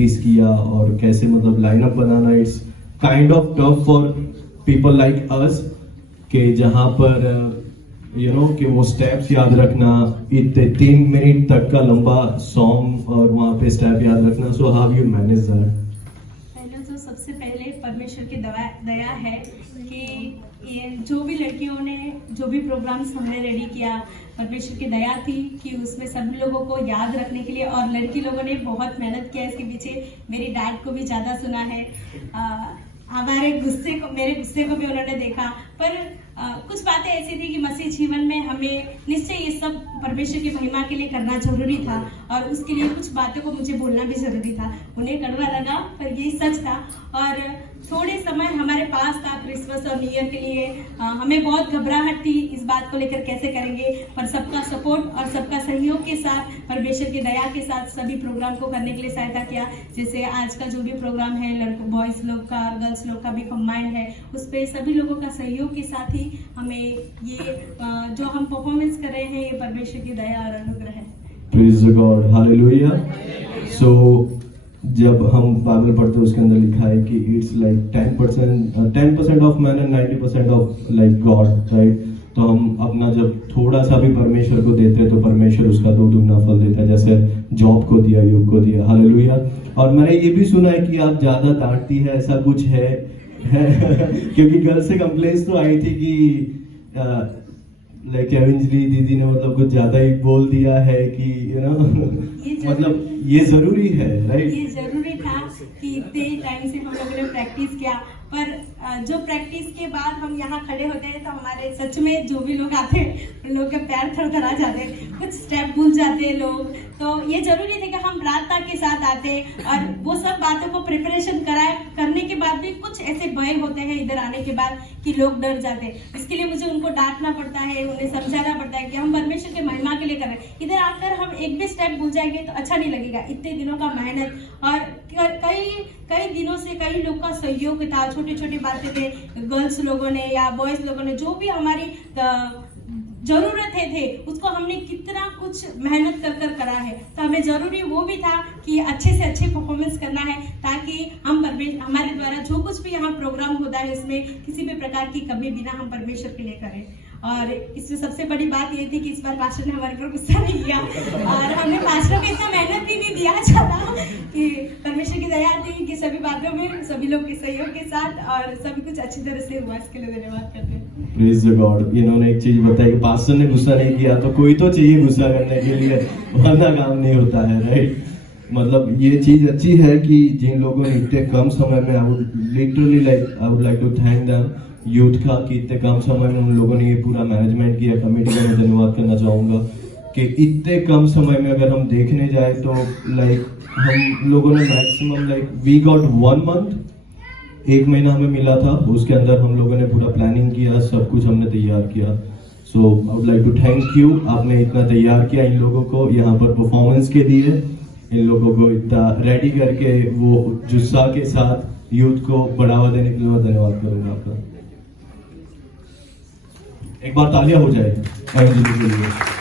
Practice किया और कैसे मतलब lineup banana, it's kind of tough for people like us, कि जहाँ पर कि वो स्टेप्स याद रखना, इतने 3 मिनट तक का लंबा सॉन्ग और वहाँ पे स्टेप याद रखना. So how you manage that? पहले तो सबसे पहले परमेश्वर की दया है कि ये जो भी लड़कियों ने जो भी प्रोग्राम्स हमने रेडी किया, परमेश्वर की दया थी कि उसमें सभी लोगों को याद रखने के लिए, और लड़की लोगों ने बहुत मेहनत किया इसके पीछे. मेरे डैड को भी ज़्यादा सुना है, मेरे गुस्से को भी उन्होंने देखा. पर कुछ बातें ऐसी थी कि मसीह जीवन में हमें निश्चय ये सब परमेश्वर की महिमा के लिए करना जरूरी था, और उसके लिए कुछ बातों को मुझे बोलना भी जरूरी था. उन्हें कड़वा लगा पर ये सच था. और थोड़े समय हमारे पास था क्रिसमस और न्यू ईयर के लिए. हमें बहुत घबराहट थी इस बात को लेकर कैसे करेंगे, पर सबका सपोर्ट और सबका सहयोग के साथ, परमेश्वर की दया के साथ सभी प्रोग्राम को करने के लिए सहायता किया. जैसे आज का जो भी प्रोग्राम है, लड़कों बॉयज़ लोग का और गर्ल्स लोग का भी कंबाइंड है, उस पर सभी लोगों का सहयोग के साथ ही हमें ये जो हम परफॉर्मेंस कर रहे हैं, ये परमेश्वर की दया और अनुग्रह है. Praise the God, hallelujah. So जब हम बाइबल पढ़ते हैं उसके अंदर लिखा है कि it's like 10% of man and 90% of like God, right? तो हम अपना जब थोड़ा सा भी परमेश्वर को देते हैं तो परमेश्वर उसका 2 दुगना फल देता है, जैसे जॉब को दिया, योग को दिया. हालेलुया. और मैंने ये भी सुना है कि आप ज्यादा डांटती है, ऐसा कुछ है? क्योंकि गर्ल से कंप्लेंट्स तो आई थी कि लाइक अंजलि दीदी ने मतलब कुछ ज्यादा ही बोल दिया है कि मतलब ये जरूरी है, राइट? ये जरूरी था कि इतने टाइम से हम लोगों ने प्रैक्टिस किया, पर जो प्रैक्टिस के बाद हम यहाँ खड़े होते हैं तो हमारे सच में जो भी लोग आते हैं उन लोगों के पैर थरथरा जाते हैं, कुछ स्टेप भूल जाते हैं लोग. तो ये जरूरी था कि हम प्रार्थना के साथ आते, और वो सब बातों को प्रिपरेशन करने के बाद भी कुछ ऐसे भय होते हैं इधर आने के बाद कि लोग डर जाते हैं. इसके लिए मुझे उनको डांटना पड़ता है, उन्हें समझाना पड़ता है कि हम परमेश्वर के महिमा के लिए कर रहे हैं. इधर आकर हम एक भी स्टेप भूल जाएंगे तो अच्छा नहीं लगेगा. इतने दिनों का मेहनत और कई दिनों से कई लोग का सहयोग था. छोटी छोटी बातें थे, गर्ल्स लोगों ने या बॉयज लोगों ने जो भी हमारी जरूरतें थे उसको हमने कितना कुछ मेहनत कर करा है. तो हमें जरूरी वो भी था कि अच्छे से अच्छे परफॉर्मेंस करना है, ताकि हम हमारे द्वारा जो कुछ भी यहाँ प्रोग्राम होता है इसमें किसी भी प्रकार की कमी बिना हम परमेश्वर के लिए करें. और इसमें सबसे बड़ी बात ये थी कि इस बार पास्टर ने हमारे ऊपर गुस्सा नहीं किया, और हमने पास्टर को इतना मेहनत भी नहीं दिया ज्यादा, कि परमेश्वर की दया थी कि सभी बातों में सभी लोग के सहयोग के साथ और सभी कुछ अच्छी तरह से हुआ. इसके लिए धन्यवाद करते हैं. Praise the God. इन्होंने एक चीज बताई कि पास्टर ने गुस्सा नहीं किया, तो कोई तो चाहिए गुस्सा करने के लिए, वरना काम नहीं होता है, राइट? मतलब ये चीज अच्छी है कि जिन लोगों ने इतने कम समय में, I would like to thank them youth का, कि इतने कम समय में उन लोगों ने ये पूरा मैनेजमेंट किया. कमेटी का मैं धन्यवाद करना चाहूँगा कि इतने कम समय में अगर हम देखने जाए तो लाइक हम लोगों ने maximum like we got 1 month, 1 महीना हमें मिला था, उसके अंदर हम लोगों ने पूरा प्लानिंग किया, सब कुछ हमने तैयार किया. So I would like to thank you. आपने इतना तैयार किया इन लोगों को यहाँ पर परफॉर्मेंस के लिए, इन लोगों को इतना रेडी करके वो जुस्सा के साथ यूथ को बढ़ावा देने के लिए मैं धन्यवाद करूँगा आपका. एक बार तालियां हो जाए अंजलि के लिए.